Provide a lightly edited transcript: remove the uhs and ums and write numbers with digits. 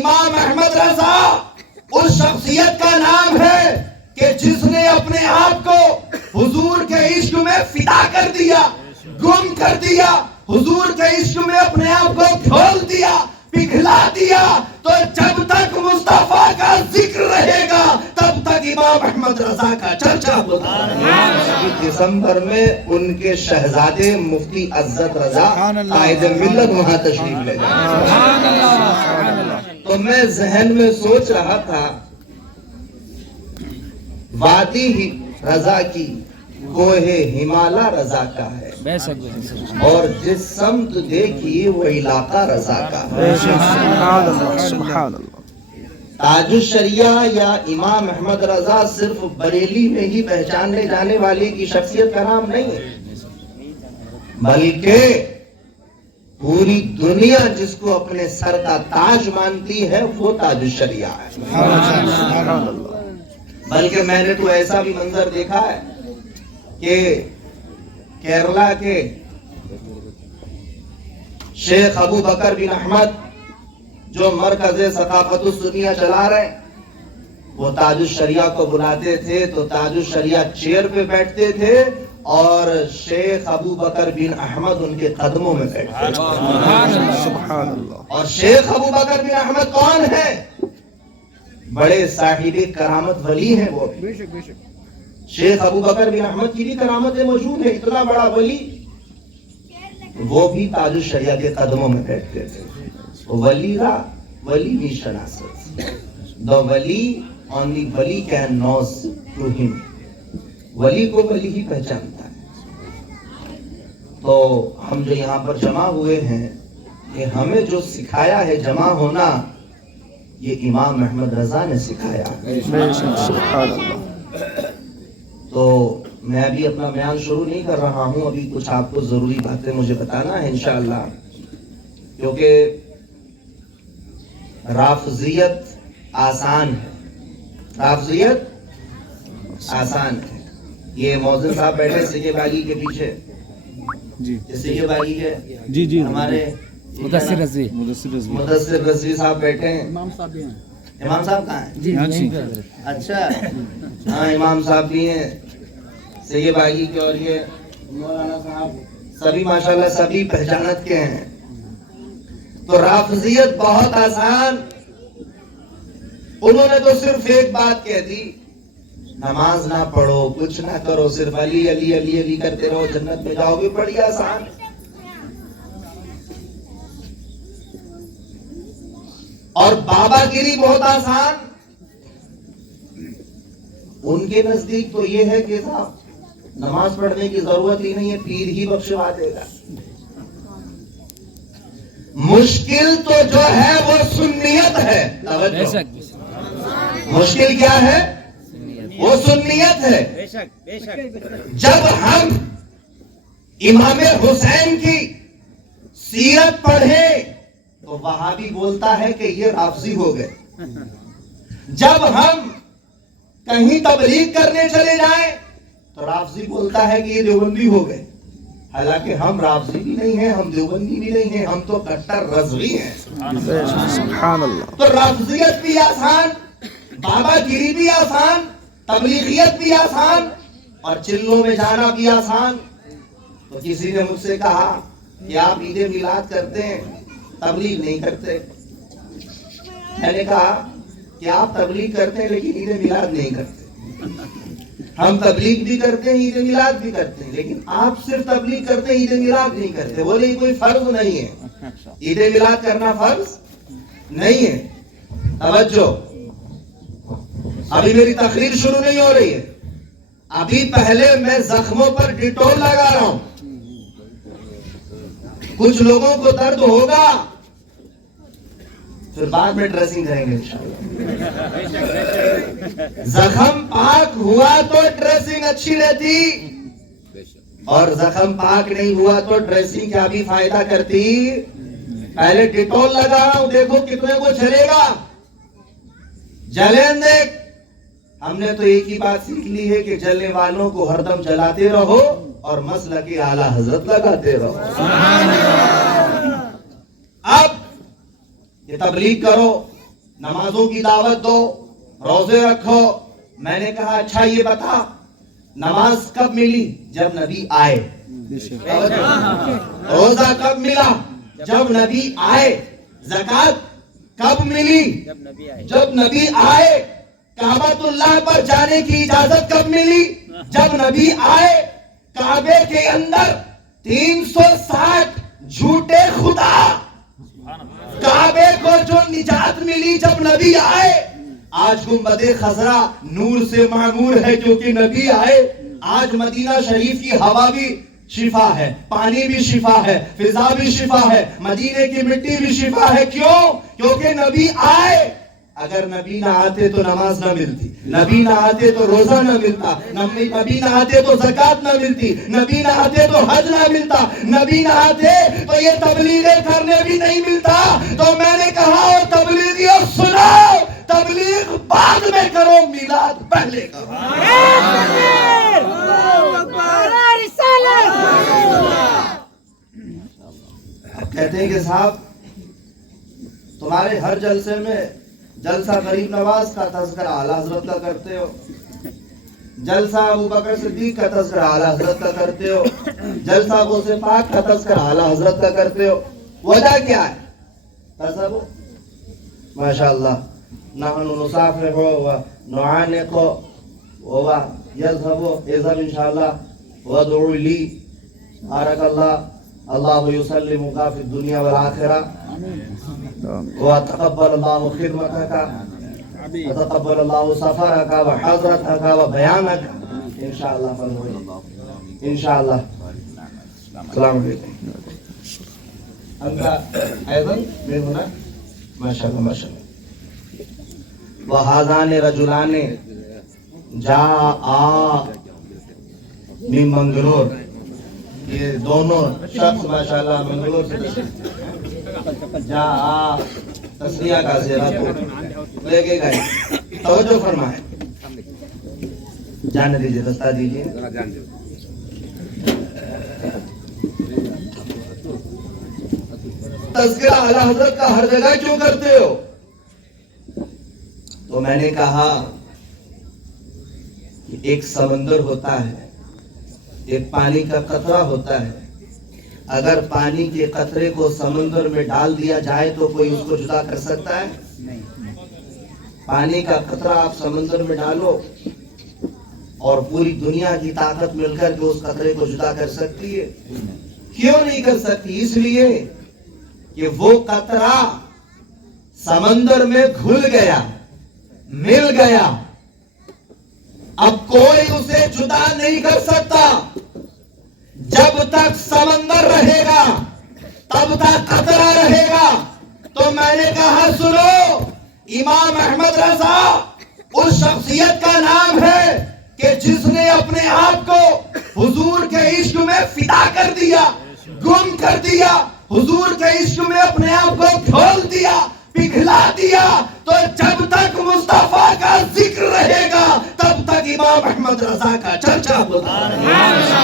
امام احمد رضا اس شخصیت کا نام ہے کہ جس نے اپنے آپ کو حضور کے عشق میں فدا کر دیا، گم کر دیا، حضور کے عشق میں اپنے آپ کو کھول دیا، پگھلا دیا. تو جب تک مصطفیٰ کا ذکر رہے گا تب تک امام احمد رضا کا چرچا ہوتا ہے. دسمبر میں ان کے شہزادے مفتی عزت رضا قائد ملت وہاں تشریف لے جائیں. تو میں ذہن میں سوچ رہا تھا وادی ہی رضا کی کوہ ہمالا رضا کا ہے، اور جس سمت دیکھی وہ علاقہ رضا کا ہے. تاج الشریعہ یا امام احمد رضا صرف بریلی میں ہی پہچانے جانے والی کی شخصیت کا نام نہیں ہے، بلکہ پوری دنیا جس کو اپنے سر کا تاج مانتی ہے وہ تاج الشریعہ ہے. بلکہ میں نے تو ایسا بھی منظر دیکھا ہے کہ کیرلا کے شیخ ابو بکر بن احمد جو مرکز ثقافت السنیہ چلا رہے ہیں، وہ تاج الشریعہ کو بلاتے تھے تو تاج الشریعہ چیئر پہ بیٹھتے تھے اور شیخ ابو بکر بن احمد ان کے قدموں میں بیٹھتے تھے. اور شیخ ابو بکر بن احمد کون ہے؟ بڑے صاحب کرامت ولی ہیں وہ. شیخ ابو بکر بن احمد کی بھی کرامتیں موجود ہیں، اتنا بڑا ولی، وہ بھی تاج الشریعہ کے قدموں میں بیٹھتے تھے. ولی mission assets. The wali only wali can knows to him. ولی کو ولی ہی پہچانتا ہے. تو ہم جو یہاں پر جمع ہوئے ہیں کہ ہمیں جو سکھایا ہے جمع ہونا، یہ امام احمد رضا نے سکھایا. تو میں ابھی اپنا بیان شروع نہیں کر رہا ہوں، ابھی کچھ آپ کو ضروری باتیں مجھے بتانا ہے انشاءاللہ، کیونکہ رافضیت آسان ہے. رافضیت آسان ہے. یہ موزن صاحب بیٹھے سیگے باغی کے پیچھے، سیگے باغی کے ہمارے مدثر رضوی صاحب بیٹھے ہیں. امام صاحب کہاں ہیں؟ اچھا ہاں، امام صاحب بھی ہیں سیگے باغی کے، اور یہ مولانا صاحب، سبھی ماشاءاللہ سبھی پہچانت کے ہیں. تو رافضیت بہت آسان. انہوں نے تو صرف ایک بات کہہ دی، نماز نہ پڑھو، کچھ نہ کرو، صرف علی علی علی علی کرتے رہو، جنت میں جاؤ گے. بڑی آسان. اور بابا گیری بہت آسان. ان کے نزدیک تو یہ ہے کہ صاحب نماز پڑھنے کی ضرورت ہی نہیں ہے، پیر ہی بخشوا دے گا. مشکل تو جو ہے وہ سنیت ہے. مشکل کیا ہے؟ وہ سنیت ہے. جب ہم امام حسین کی سیرت پڑھیں تو وہابی بولتا ہے کہ یہ رافضی ہو گئے. جب ہم کہیں تبلیغ کرنے چلے جائیں تو رافضی بولتا ہے کہ یہ دیوبندی ہو گئے. حالانکہ ہم رافضی بھی نہیں ہیں، ہم دیوبندی بھی نہیں ہیں، ہم تو کٹر رضوی ہیں. سبحان اللہ. تو رافضیت بھی آسان، بابا گیری بھی آسان، تبلیغیت بھی آسان، اور چلوں میں جانا بھی آسان. تو کسی نے مجھ سے کہا کہ آپ عید میلاد کرتے ہیں، تبلیغ نہیں کرتے. میں نے کہا کہ آپ تبلیغ کرتے ہیں لیکن عید میلاد نہیں کرتے. ہم تبلیغ بھی کرتے ہیں، عید میلاد بھی کرتے ہیں، لیکن آپ صرف تبلیغ کرتے ہیں، عید میلاد نہیں کرتے. بولے کوئی فرض نہیں ہے، عید میلاد کرنا فرض نہیں ہے. توجہ، ابھی میری تقریر شروع نہیں ہو رہی ہے، ابھی پہلے میں زخموں پر ڈیٹول لگا رہا ہوں. کچھ لوگوں کو درد ہوگا، پھر بعد میں ڈریسنگ کریں گے انشاءاللہ. زخم پاک ہوا تو ڈریسنگ اچھی رہتی، اور زخم پاک نہیں ہوا تو ڈریسنگ کیا بھی فائدہ کرتی. پہلے ڈیٹول لگا رہا ہوں، دیکھو کتنے کو جلے گا. جلیں دیکھ. ہم نے تو ایک ہی بات سیکھ لی ہے کہ جلنے والوں کو ہر دم جلاتے رہو اور مسلک اعلیٰ حضرت لگاتے رہو. اب یہ تبلیغ کرو، نمازوں کی دعوت دو، روزے رکھو. میں نے کہا اچھا یہ بتا نماز کب ملی؟ جب نبی آئے. روزہ کب ملا؟ جب نبی آئے. زکات کب ملی؟ جب نبی آئے. کعبۃ اللہ پر جانے کی اجازت کب ملی؟ جب نبی آئے. کعبے کے اندر 360 جھوٹے خدا، کعبے کو جو نجات ملی جب نبی آئے. آج گنبد خضرا نور سے معمور ہے کیونکہ نبی آئے. آج مدینہ شریف کی ہوا بھی شفا ہے، پانی بھی شفا ہے، فضا بھی شفا ہے، مدینے کی مٹی بھی شفا ہے. کیوں؟ کیونکہ نبی آئے. اگر نبی نہ آتے تو نماز نہ ملتی، نبی نہ آتے تو روزہ نہ ملتا، نبی نہ آتے تو زکات نہ ملتی، نبی نہ آتے تو حج نہ ملتا، نبی نہ آتے تو یہ تبلیغیں کرنے بھی نہیں ملتا. تو میں نے کہا اور تبلیغیوں سنو، تبلیغ بعد میں کرو، میلاد پہلے کرو. کہتے ہیں کہ صاحب تمہارے ہر جلسے میں جلسہ غریب نواز کا تذکرہ اعلیٰ حضرت کا کرتے ہو، جلسہ ابو بکر صدیق کا تذکرہ اعلیٰ حضرت کا کرتے ہو، جلسہ غوث پاک کا تذکرہ اعلیٰ حضرت کا کرتے ہو. وجہ کیا ہے؟ تصور. ماشاءاللہ نحن نصافح ونعانق ويذهب اذهب ان شاء الله وادعوا لي بارك الله يسلمك في الدنيا والآخرة وتقبل الله خدمتك وتقبل الله سفرك وحضرتك وبيانك ان شاء الله فنوي ان شاء الله. السلام عليكم. انت ايضا من هنا ما شاء الله ما شاء الله. وهذان رجلان جاء من منگلور. یہ دونوں شخص ماشاءاللہ منگلور سے جاء تسلیہ کا زیرہ کو لے کے گئے. توجہ فرمائیں، جانے دیجئے، دستہ دیجئے. تذکرہ اعلیٰ حضرت کا ہر جگہ کیوں کرتے ہو؟ تو میں نے کہا کہ ایک سمندر ہوتا ہے، ایک پانی کا قطرہ ہوتا ہے. اگر پانی کے قطرے کو سمندر میں ڈال دیا جائے تو کوئی اس کو جدا کر سکتا ہے؟ پانی کا قطرہ آپ سمندر میں ڈالو اور پوری دنیا کی طاقت مل کر کے اس قطرے کو جدا کر سکتی ہے؟ کیوں نہیں کر سکتی؟ اس لیے کہ وہ قطرہ سمندر میں گھل گیا، مل گیا. اب کوئی اسے جدا نہیں کر سکتا. جب تک سمندر رہے گا تب تک قطرہ رہے گا. تو میں نے کہا سنو، امام احمد رضا اس شخصیت کا نام ہے کہ جس نے اپنے آپ کو حضور کے عشق میں فدا کر دیا، گم کر دیا، حضور کے عشق میں اپنے آپ کو کھول دیا، پگھلا دیا. تو جب تک مصطفیٰ کا ذکر رہے گا تب تک امام احمد رضا کا چرچا ہوتا ہے.